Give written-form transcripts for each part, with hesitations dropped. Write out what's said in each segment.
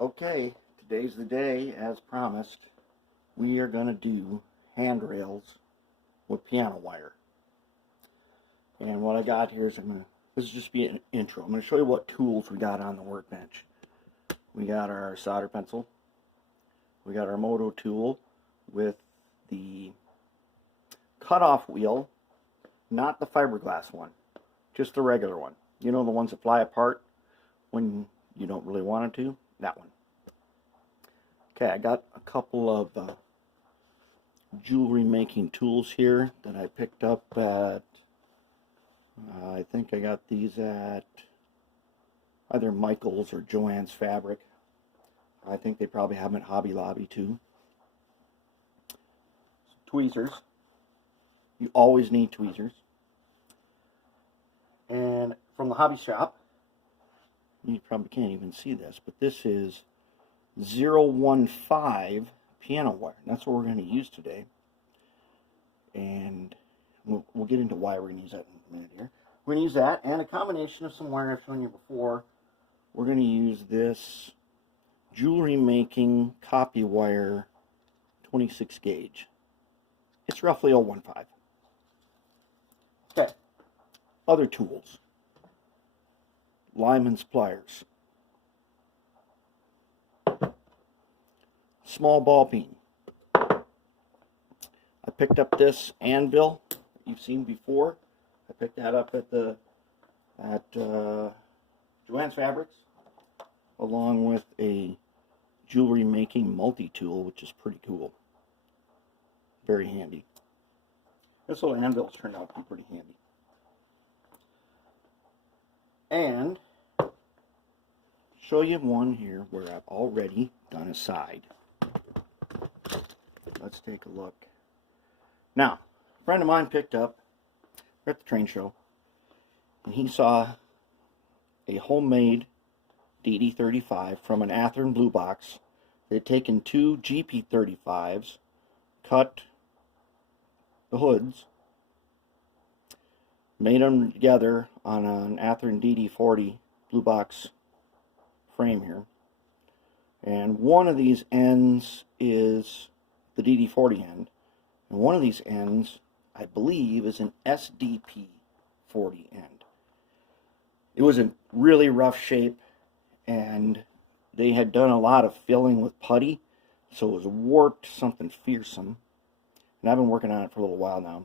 Okay, today's the day, as promised. We are going to do handrails with piano wire. And what I got here is this is just be an intro. I'm going to show you what tools we got on the workbench. We got our solder pencil. We got our moto tool with the cutoff wheel, not the fiberglass one, just the regular one. You know, the ones that fly apart when you don't really want it to? That one. Okay, I got a couple of jewelry making tools here that I picked up at, I think I got these at either Michael's or Joann's Fabric. I think they probably have them at Hobby Lobby too. Tweezers. You always need tweezers. And from the hobby shop, you probably can't even see this, but this is 015 piano wire. That's what we're going to use today. And we'll get into why we're going to use that in a minute here. We're going to use that and a combination of some wire I've shown you before. We're going to use this jewelry making copy wire 26 gauge. It's roughly 015. Okay. Other tools. Lyman's pliers. Small ball peen. I picked up this anvil that you've seen before. I picked that up at Joann's Fabrics, along with a jewelry making multi-tool, which is pretty cool. Very handy. This little anvil's turned out to be pretty handy. And show you one here where I've already done a side. Let's take a look. Now, a friend of mine picked up, we're at the train show, and he saw a homemade DD35 from an Athearn Blue Box. They'd taken two GP35s, cut the hoods, made them together on an Athearn DD40 Blue Box frame here. And one of these ends is the DD40 end, and one of these ends, I believe, is an SDP40 end. It was in really rough shape, and they had done a lot of filling with putty, so it was warped something fearsome. And I've been working on it for a little while now,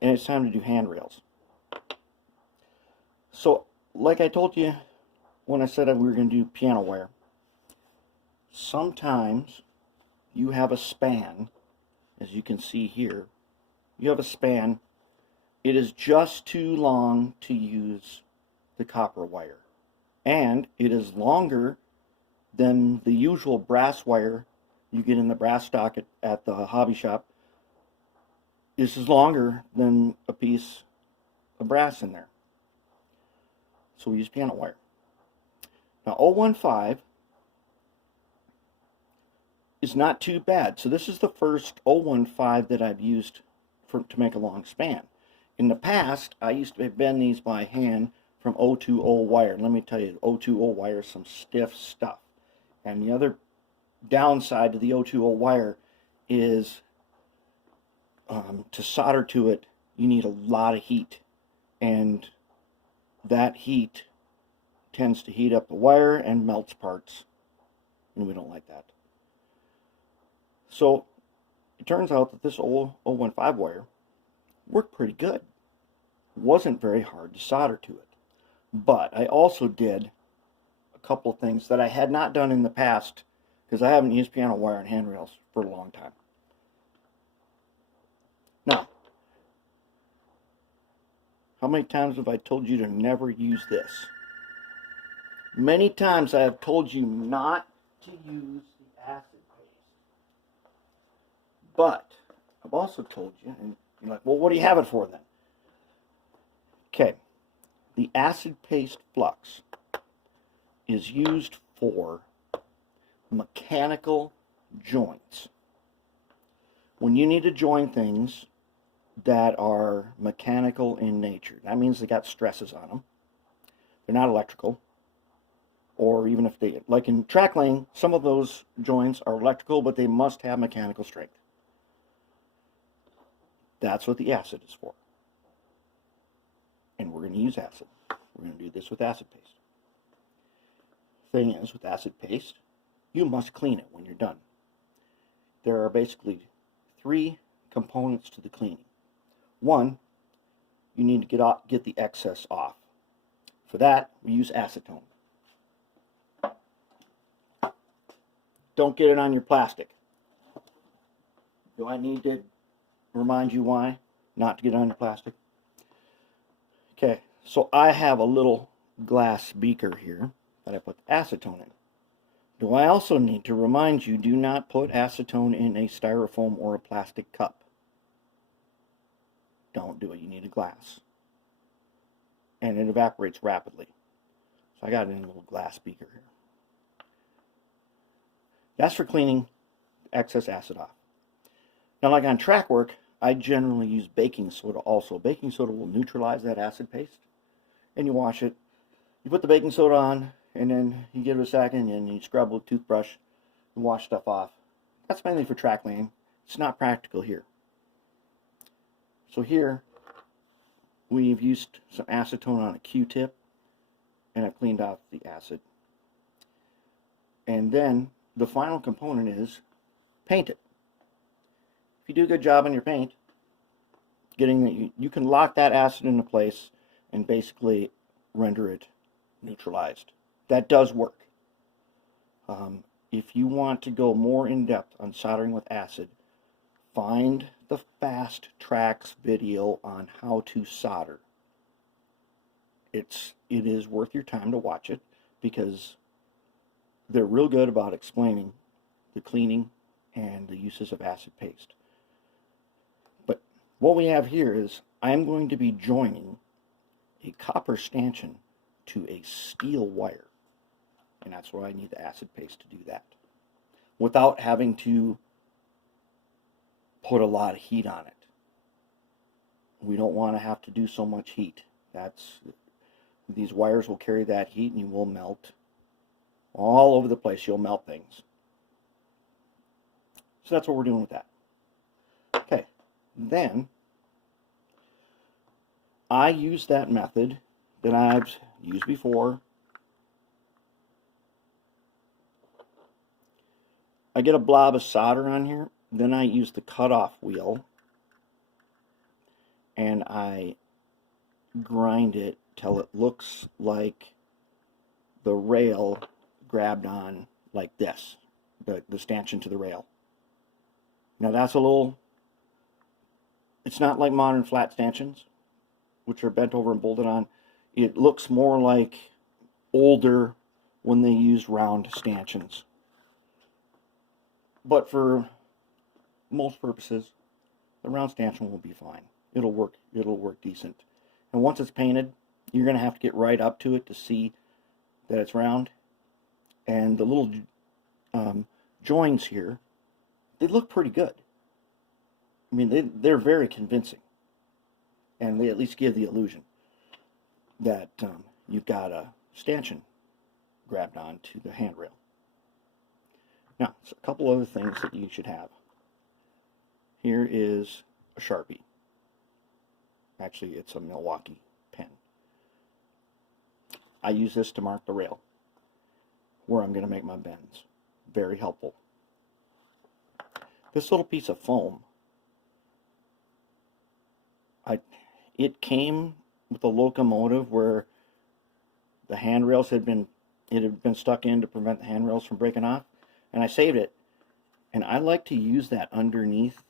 and it's time to do handrails. So, like I told you when I said that we were going to do piano wire, sometimes you have a span, as you can see here. You have a span. It is just too long to use the copper wire, and it is longer than the usual brass wire you get in the brass stock at the hobby shop. This is longer than a piece of brass in there. So we use piano wire. Now 015 is not too bad. So this is the first 015 that I've used to make a long span. In the past, I used to bend these by hand from 020 wire. And let me tell you, 020 wire is some stiff stuff. And the other downside to the 020 wire is to solder to it, you need a lot of heat. And that heat tends to heat up the wire and melts parts. And we don't like that. So it turns out that this 015 wire worked pretty good. It wasn't very hard to solder to it. But I also did a couple things that I had not done in the past, because I haven't used piano wire and handrails for a long time. Now, how many times have I told you to never use this? Many times I have told you not to use the acid paste. But I've also told you, and you're like, well, what do you have it for then? Okay, the acid paste flux is used for mechanical joints. When you need to join things that are mechanical in nature, that means they got stresses on them. They're not electrical. or even if they, like in track laying, some of those joints are electrical, but they must have mechanical strength. That's what the acid is for. And we're going to use acid. We're going to do this with acid paste. Thing is, with acid paste, you must clean it when you're done. There are basically 3 components to the cleaning. 1, you need to get the excess off. For that, we use acetone. Don't get it on your plastic. Do I need to remind you why not to get it on your plastic? Okay, so I have a little glass beaker here that I put acetone in. Do I also need to remind you, do not put acetone in a styrofoam or a plastic cup. Don't do it. You need a glass. And it evaporates rapidly. So I got it in a little glass beaker here. That's for cleaning excess acid off. Now, like on track work, I generally use baking soda also. Baking soda will neutralize that acid paste. And you wash it. You put the baking soda on, and then you give it a second, and you scrub with a toothbrush and wash stuff off. That's mainly for track laying. It's not practical here. So here, we've used some acetone on a Q-tip, and I've cleaned out the acid. And then the final component is paint it. If you do a good job on your paint, you can lock that acid into place and basically render it neutralized. That does work. If you want to go more in depth on soldering with acid, find the Fast Tracks video on how to solder. It is worth your time to watch it, because they're real good about explaining the cleaning and the uses of acid paste. But what we have here is I'm going to be joining a copper stanchion to a steel wire. And that's why I need the acid paste to do that, without having to put a lot of heat on it. We don't want to have to do so much heat. These wires will carry that heat, and you will melt all over the place. You'll melt things. So that's what we're doing with that. Okay, then I use that method that I've used before. I get a blob of solder on here, then I use the cutoff wheel and I grind it till it looks like the rail grabbed on like this, the stanchion to the rail. Now that's it's not like modern flat stanchions, which are bent over and bolted on. It looks more like older when they used round stanchions. But for most purposes, the round stanchion will be fine. It'll work decent. And once it's painted, you're going to have to get right up to it to see that it's round. And the little joins here, they look pretty good. I mean, they're very convincing. And they at least give the illusion that you've got a stanchion grabbed onto the handrail. Now, so a couple other things that you should have. Here is a Sharpie. Actually, it's a Milwaukee pen. I use this to mark the rail where I'm going to make my bends. Very helpful. This little piece of foam, it came with a locomotive where the handrails had been stuck in to prevent the handrails from breaking off, and I saved it. And I like to use that underneath.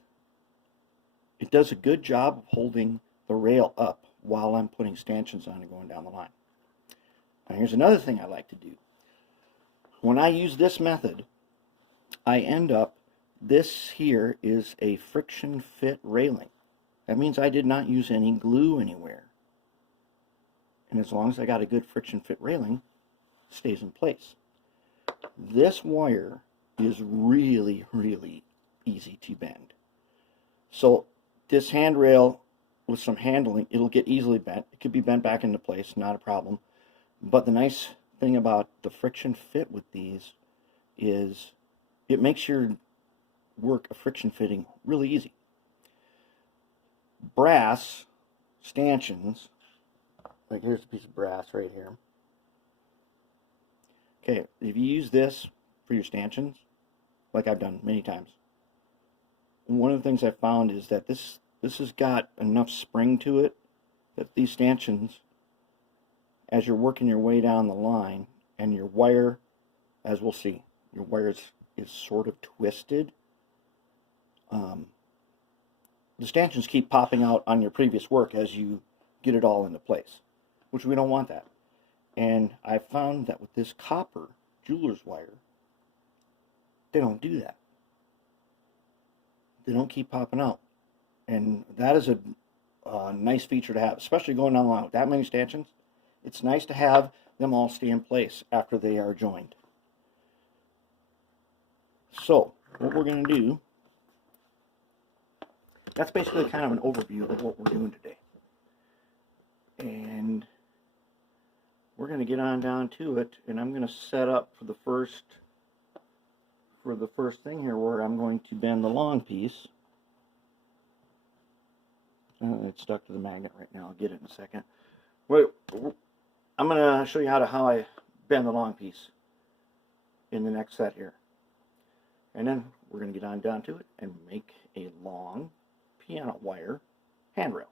It does a good job of holding the rail up while I'm putting stanchions on and going down the line. Now here's another thing I like to do. When I use this method, I end up, this here is a friction fit railing. That means I did not use any glue anywhere. And as long as I got a good friction fit railing, it stays in place. This wire is really, really easy to bend. So this handrail with some handling, it'll get easily bent. It could be bent back into place, not a problem. But the nice thing about the friction fit with these is it makes your work of friction fitting really easy. Brass stanchions, like here's a piece of brass right here. Okay, if you use this for your stanchions, like I've done many times, one of the things I found is that this has got enough spring to it that these stanchions, as you're working your way down the line, and your wire, as we'll see, your wire is sort of twisted. The stanchions keep popping out on your previous work as you get it all into place, which we don't want that. And I found that with this copper jeweler's wire, they don't do that. They don't keep popping out. And that is a nice feature to have, especially going down the line with that many stanchions. It's nice to have them all stay in place after they are joined. So, what we're going to do, that's basically kind of an overview of what we're doing today. And we're going to get on down to it, and I'm going to set up for the first thing here where I'm going to bend the long piece. It's stuck to the magnet right now. I'll get it in a second. Wait, I'm going to show you how I bend the long piece in the next set here. And then we're going to get on down to it and make a long piano wire handrail.